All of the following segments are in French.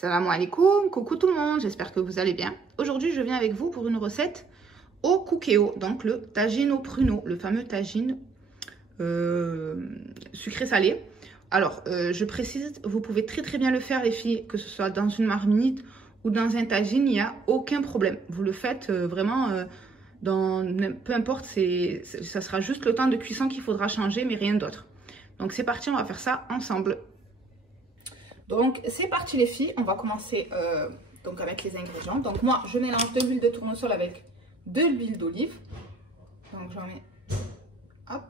Salam alaikum, coucou tout le monde, j'espère que vous allez bien. Aujourd'hui, je viens avec vous pour une recette au cookéo, donc le tagine au pruneau, le fameux tagine sucré-salé. Alors, je précise, vous pouvez très bien le faire les filles, que ce soit dans une marmite ou dans un tagine, il n'y a aucun problème. Vous le faites vraiment peu importe, ça sera juste le temps de cuisson qu'il faudra changer, mais rien d'autre. Donc c'est parti, on va faire ça ensemble. Donc c'est parti les filles, on va commencer donc avec les ingrédients. Donc moi je mélange de l'huile de tournesol avec de l'huile d'olive. Donc j'en mets hop,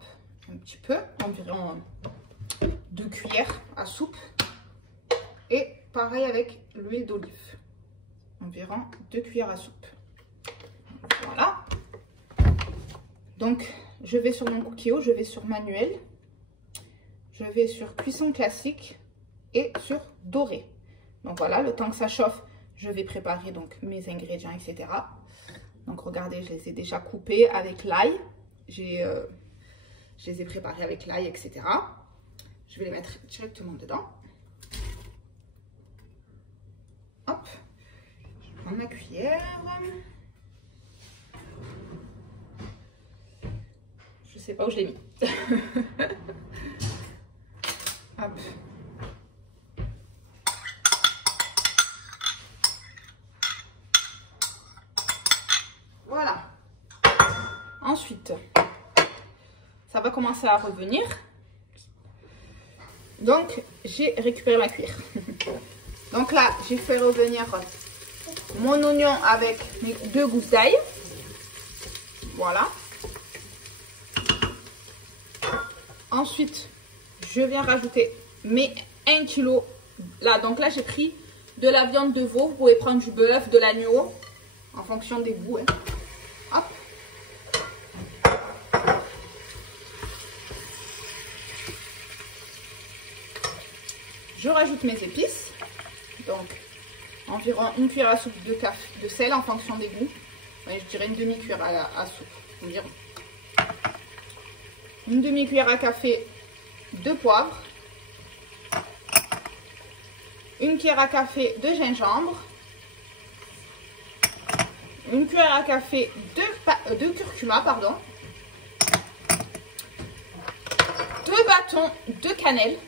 un petit peu, environ 2 cuillères à soupe. Et pareil avec l'huile d'olive, environ 2 cuillères à soupe. Voilà. Donc je vais sur mon cookéo, je vais sur manuel, je vais sur cuisson classique et sur doré. Donc voilà, le temps que ça chauffe, je vais préparer donc mes ingrédients, etc. Donc regardez, je les ai déjà coupés avec l'ail. Je les ai préparés avec l'ail, etc. Je vais les mettre directement dedans. Hop, je prends ma cuillère. Je sais pas où je l'ai mis. Hop. Voilà. Ensuite, ça va commencer à revenir. Donc, j'ai récupéré ma cuillère. Donc là, j'ai fait revenir mon oignon avec mes 2 gousses d'ail. Voilà. Ensuite, je viens rajouter mes 1 kg. Là, donc là, j'ai pris de la viande de veau. Vous pouvez prendre du bœuf, de l'agneau, en fonction des goûts. Hein. Hop. Je rajoute mes épices. Donc, environ 1 cuillère à soupe de sel en fonction des goûts. Ouais, je dirais une demi-cuillère à soupe environ. Une demi-cuillère à café de poivre. 1 cuillère à café de gingembre. 1 cuillère à café de curcuma, pardon. 2 bâtons de cannelle.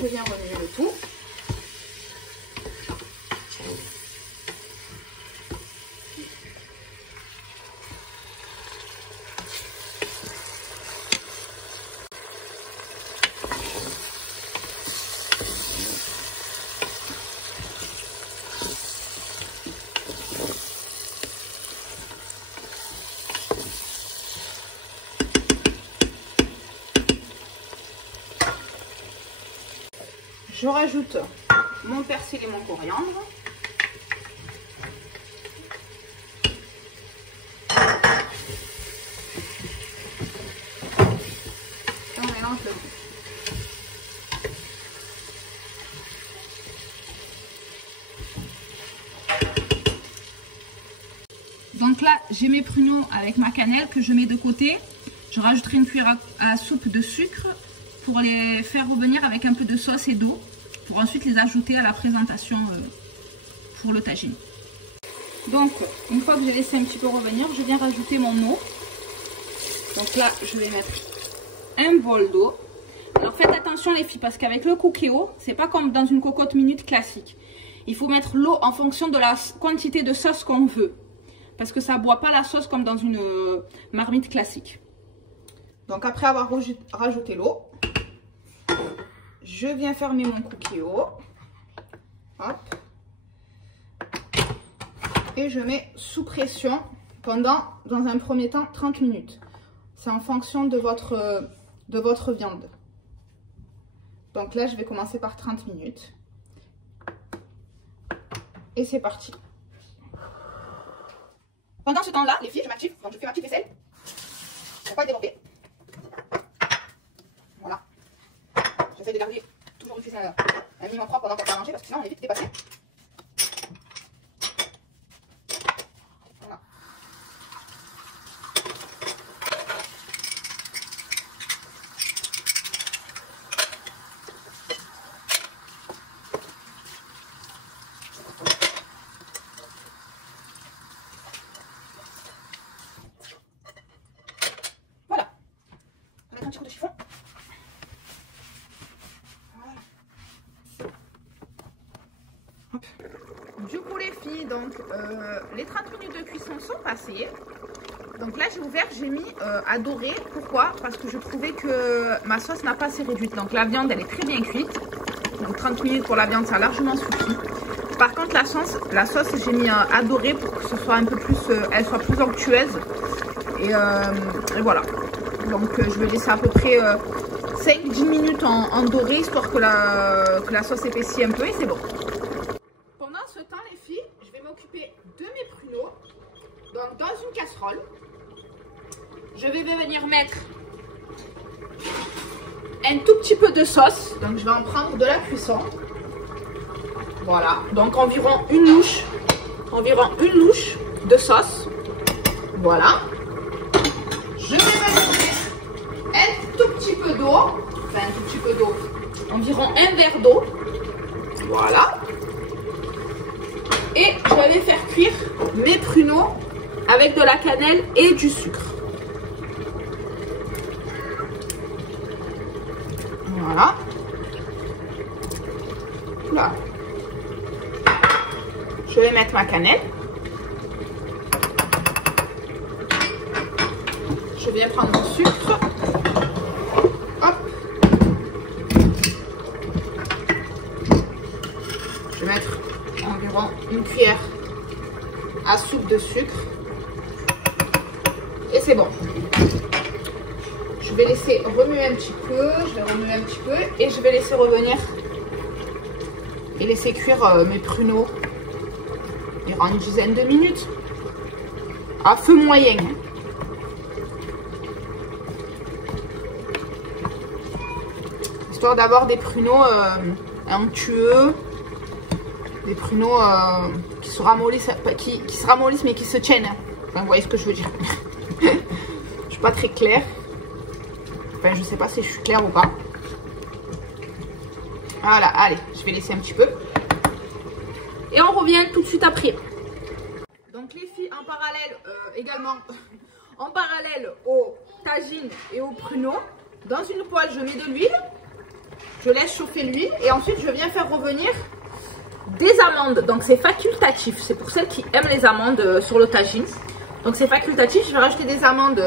Je viens remuer le tout. Je rajoute mon persil et mon coriandre. Et on mélange le tout. Donc là, j'ai mes pruneaux avec ma cannelle que je mets de côté. Je rajouterai une cuillère à soupe de sucre pour les faire revenir avec un peu de sauce et d'eau, pour ensuite les ajouter à la présentation pour le tagine. Donc, une fois que j'ai laissé un petit peu revenir, je viens rajouter mon eau. Donc là, je vais mettre un bol d'eau. Alors faites attention les filles, parce qu'avec le cookéo, c'est pas comme dans une cocotte minute classique. Il faut mettre l'eau en fonction de la quantité de sauce qu'on veut, parce que ça ne boit pas la sauce comme dans une marmite classique. Donc après avoir rajouté l'eau, je viens fermer mon cookéo. Hop. Et je mets sous pression pendant, dans un premier temps, 30 minutes. C'est en fonction de votre viande. Donc là, je vais commencer par 30 minutes. Et c'est parti. Pendant ce temps-là, les filles, je m'active. Donc je fais ma petite vaisselle. Pour pas déborder. Voilà. J'essaie de garder toujours une cuisine un minimum propre pendant qu'on va manger, parce que sinon on est vite dépassé. Voilà. chiffon. Hop. Du coup les filles, donc les 30 minutes de cuisson sont passées. Donc là j'ai ouvert, j'ai mis à dorer. Pourquoi? Parce que je trouvais que ma sauce n'a pas assez réduite. Donc la viande elle est très bien cuite. Donc 30 minutes pour la viande ça a largement suffi. Par contre la sauce j'ai mis à dorer pour que ce soit un peu plus, elle soit plus onctueuse. Et voilà. Donc je vais laisser à peu près 5-10 minutes en doré histoire que la sauce épaissit un peu et c'est bon. Pendant ce temps les filles, je vais m'occuper de mes pruneaux. Donc dans une casserole, je vais venir mettre un tout petit peu de sauce. Donc je vais en prendre de la cuisson. Voilà, donc environ une louche de sauce. Voilà. Je vais mettre un tout petit peu d'eau, enfin un tout petit peu d'eau, environ un verre d'eau. Voilà. Et je vais faire cuire mes pruneaux avec de la cannelle et du sucre. Voilà. Là. Je vais mettre ma cannelle. Je vais prendre mon sucre. Hop. Je vais mettre environ une cuillère à soupe de sucre. Et c'est bon. Je vais laisser remuer un petit peu. Et je vais laisser revenir et laisser cuire mes pruneaux durant une dizaine de minutes. À feu moyen. Histoire d'avoir des pruneaux onctueux, des pruneaux qui se ramollissent, mais qui se tiennent. Enfin, vous voyez ce que je veux dire. Je suis pas très claire. Enfin, je sais pas si je suis claire ou pas. Voilà, allez, je vais laisser un petit peu. Et on revient tout de suite après. Donc les filles, en parallèle également, en parallèle aux tagines et aux pruneaux, dans une poêle, je mets de l'huile. Je laisse chauffer l'huile et ensuite je viens faire revenir des amandes. Donc c'est facultatif, c'est pour celles qui aiment les amandes sur le tagine. Donc c'est facultatif, je vais rajouter des amandes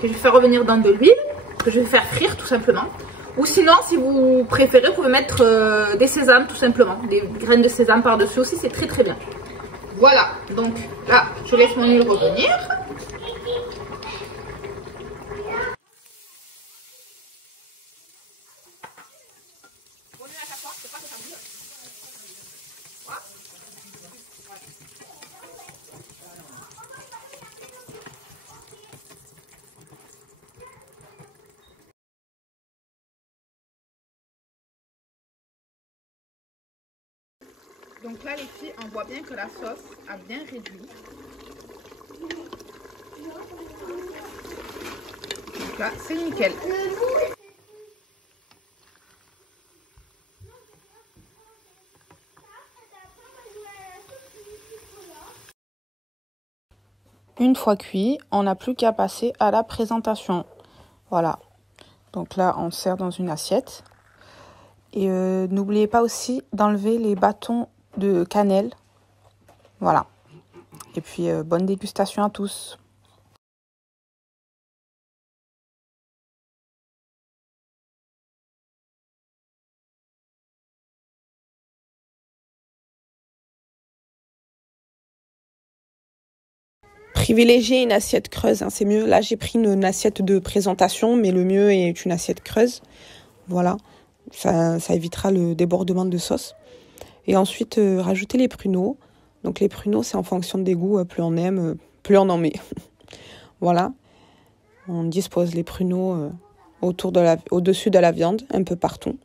que je vais faire revenir dans de l'huile, que je vais faire frire tout simplement. Ou sinon, si vous préférez, vous pouvez mettre des sésames tout simplement, des graines de sésame par-dessus aussi, c'est très très bien. Voilà, donc là, je laisse mon huile revenir. Donc là les filles, on voit bien que la sauce a bien réduit. Donc là c'est nickel. Une fois cuit, on n'a plus qu'à passer à la présentation. Voilà. Donc là, on sert dans une assiette. Et n'oubliez pas aussi d'enlever les bâtons de cannelle. Voilà. Et puis, bonne dégustation à tous. Privilégiez une assiette creuse, hein, c'est mieux. Là, j'ai pris une assiette de présentation, mais le mieux est une assiette creuse. Voilà, ça évitera le débordement de sauce. Et ensuite, rajouter les pruneaux. Donc les pruneaux, c'est en fonction des goûts. Plus on aime, plus on en met. Voilà, on dispose les pruneaux au-dessus de la viande, un peu partout.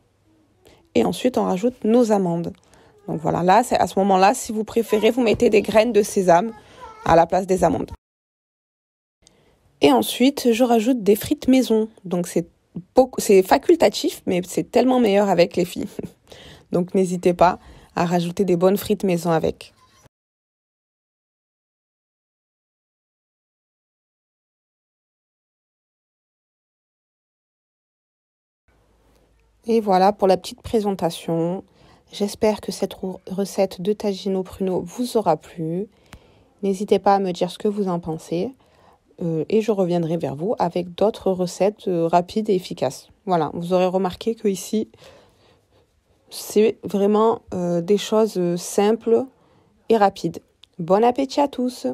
Et ensuite, on rajoute nos amandes. Donc voilà, là, à ce moment-là, si vous préférez, vous mettez des graines de sésame à la place des amandes. Et ensuite, je rajoute des frites maison. Donc c'est facultatif, mais c'est tellement meilleur avec les filles. Donc n'hésitez pas à rajouter des bonnes frites maison avec. Et voilà pour la petite présentation. J'espère que cette recette de tagine au pruneau vous aura plu. N'hésitez pas à me dire ce que vous en pensez. Et je reviendrai vers vous avec d'autres recettes rapides et efficaces. Voilà, vous aurez remarqué que ici, c'est vraiment des choses simples et rapides. Bon appétit à tous!